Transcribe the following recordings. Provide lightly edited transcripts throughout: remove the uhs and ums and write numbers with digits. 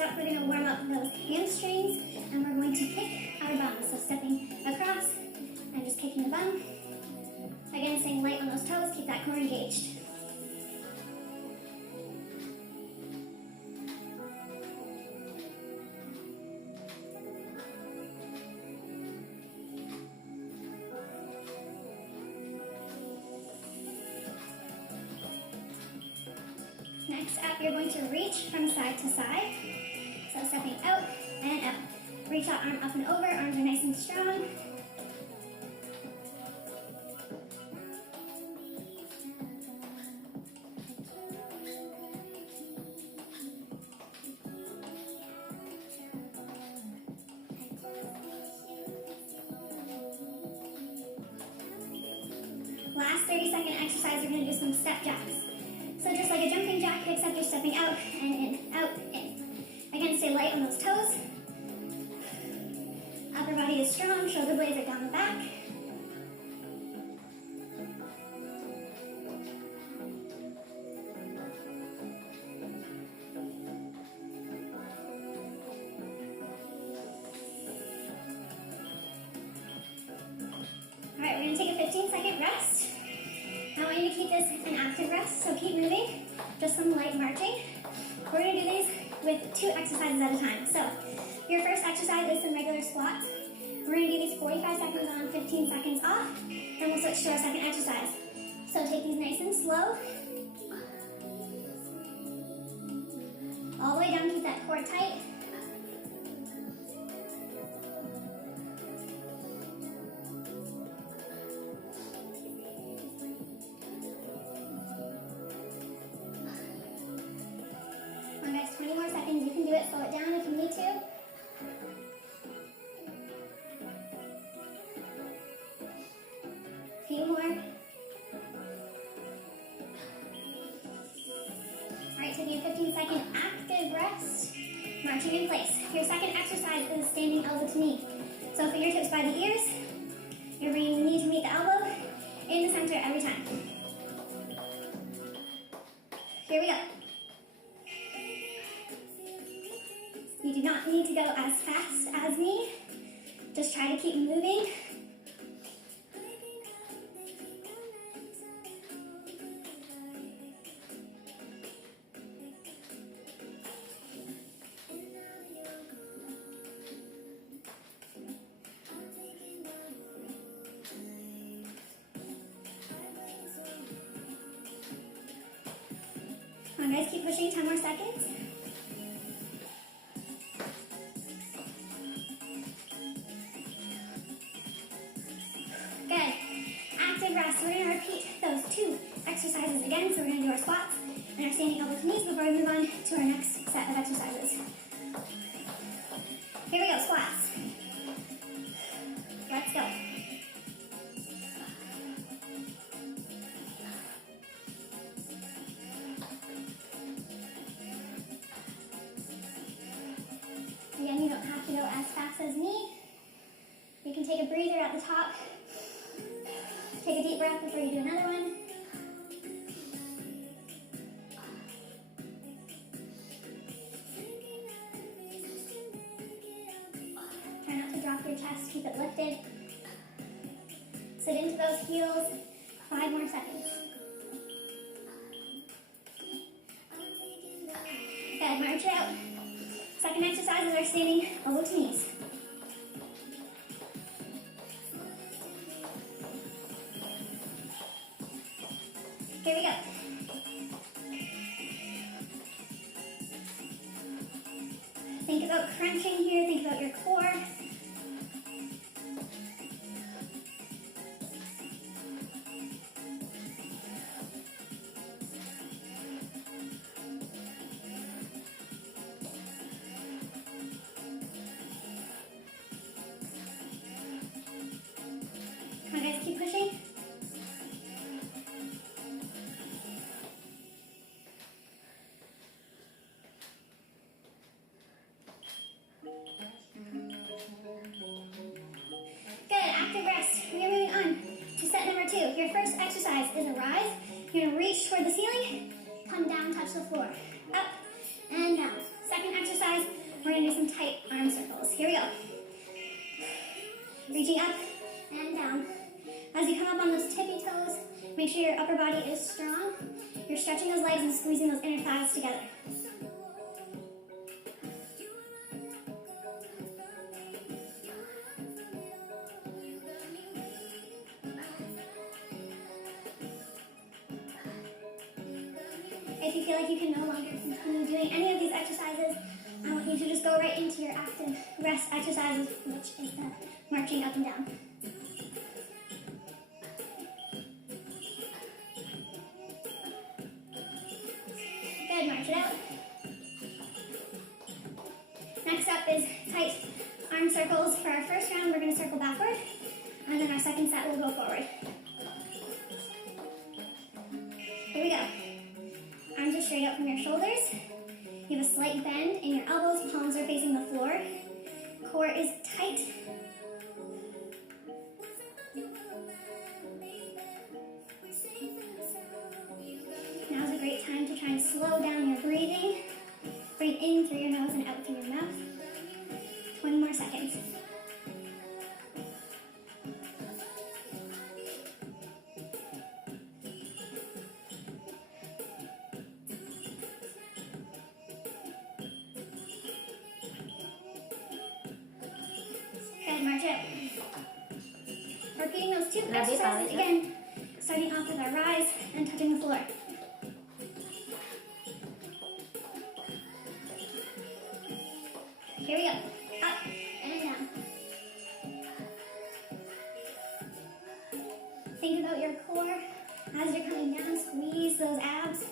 up, we're going to warm up those hamstrings, and we're going to kick our bum. So stepping across and just kicking the bum. Again, staying light on those toes, keep that core engaged. Next up, you're going to reach from side to side. So stepping out and out. Reach that arm up and over, arms are nice and strong. Last 30-second exercise, we're going to do some step jacks. So just like a jumping jack, except you're stepping out and in, out, in. Again, stay light on those toes. Upper body is strong, shoulder blades are down the back. Alright, we're going to take a 15-second rest. I want you to keep this an active rest, so keep moving, just some light marching. We're going to do these with 2 exercises at a time. So your first exercise is some regular squats. We're going to do these 45 seconds on, 15 seconds off, then we'll switch to our second exercise. So take these nice and slow. All the way down, keep that core tight. Guys, 20 more seconds. You can do it. Slow it down if you need to. Few more. Alright, taking a 15-second active rest. Marching in place. Your second exercise is standing elbow to knee. So fingertips by the ears. You're bringing the knee to meet the elbow in the center every time. Here we go. You do not need to go as fast as me. Just try to keep moving. Come on, guys, keep pushing. 10 more seconds. Good. Active rest. We're going to repeat those 2 exercises again. So we're going to do our squats and our standing elbow to knees before we move on to our next set of exercises. Here we go, squats. Let's go. Again, you don't have to go as fast as me. You can take a breather at the top. Take a deep breath before you do another one. Try not to drop your chest, keep it lifted. Sit into those heels. 5 more seconds. Good, march out. Second exercise is our standing elbow to knees. Here we go. Think about crunching here, think about your core. Come on, guys, keep pushing. Good, active rest. We are moving on to set number 2. Your first exercise is a rise. You're going to reach toward the ceiling, come down, touch the floor. Up and down. Second exercise tight arm circles. Here we go. Reaching up and down. As you come up on those tippy toes, make sure your upper body is strong. You're stretching those legs and squeezing those inner thighs together. If you feel like you can no longer continue doing any of these exercises, I want you to just go right into your active rest exercises, which is the marching up and down. Good, march it out. Next up is tight arm circles. For our first round, we're going to circle backward, and then our second set will go forward. Here we go. Arms are straight out from your shoulders. You have a slight bend in your elbows, palms are facing the floor. Core is tight. Now is a great time to try and slow down your breathing. Breathe in through your nose and out through your mouth. 20 more seconds. March it. Repeating those two exercises again, starting off with our rise and touching the floor. Here we go. Up and down. Think about your core as you're coming down. Squeeze those abs.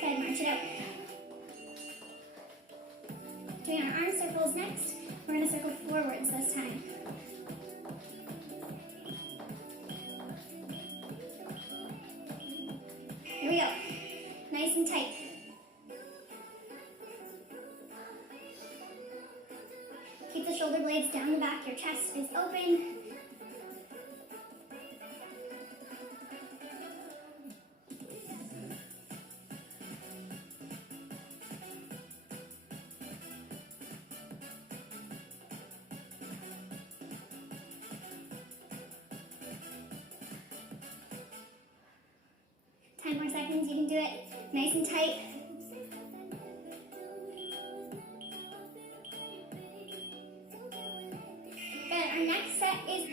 Good, march it out. Doing our arm circles next. We're going to circle forwards this time. Here we go. Nice and tight. Keep the shoulder blades down the back. Your chest is open. More seconds, you can do it nice and tight. Good, our next set is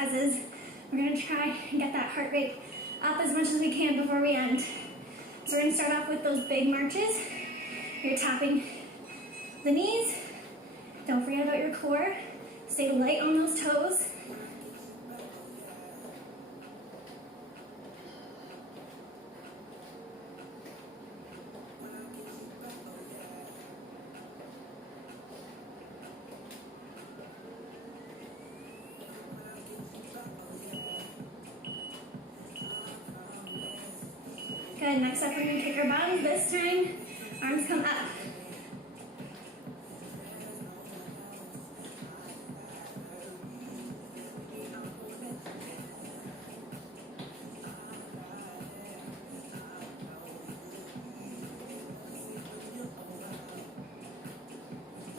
exercises. We're gonna try and get that heart rate up as much as we can before we end. So we're gonna start off with those big marches. You're tapping the knees. Don't forget about your core. Stay light on those toes. Good, next up we're going to take our bottoms. This time, arms come up.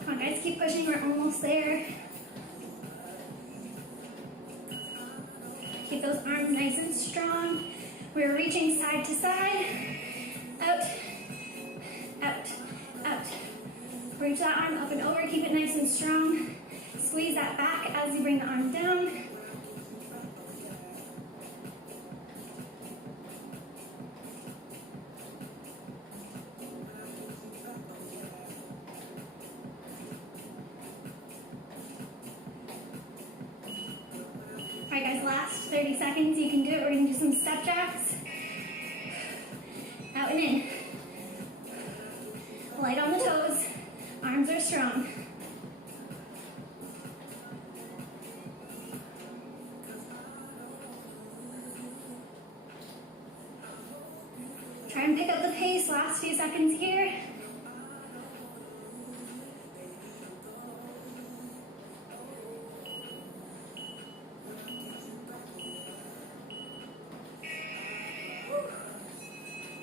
Come on guys, keep pushing, we're almost there. Keep those arms nice and strong. We're reaching side to side, out, out, out. Reach that arm up and over, keep it nice and strong. Squeeze that back as you bring the arm down. All right guys, last 30 seconds, you can do it. We're gonna do some step jacks. Out and in. Light on the toes, arms are strong. Try and pick up the pace, last few seconds here.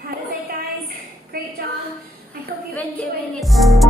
That is it guys, great job. I hope you've been doing it.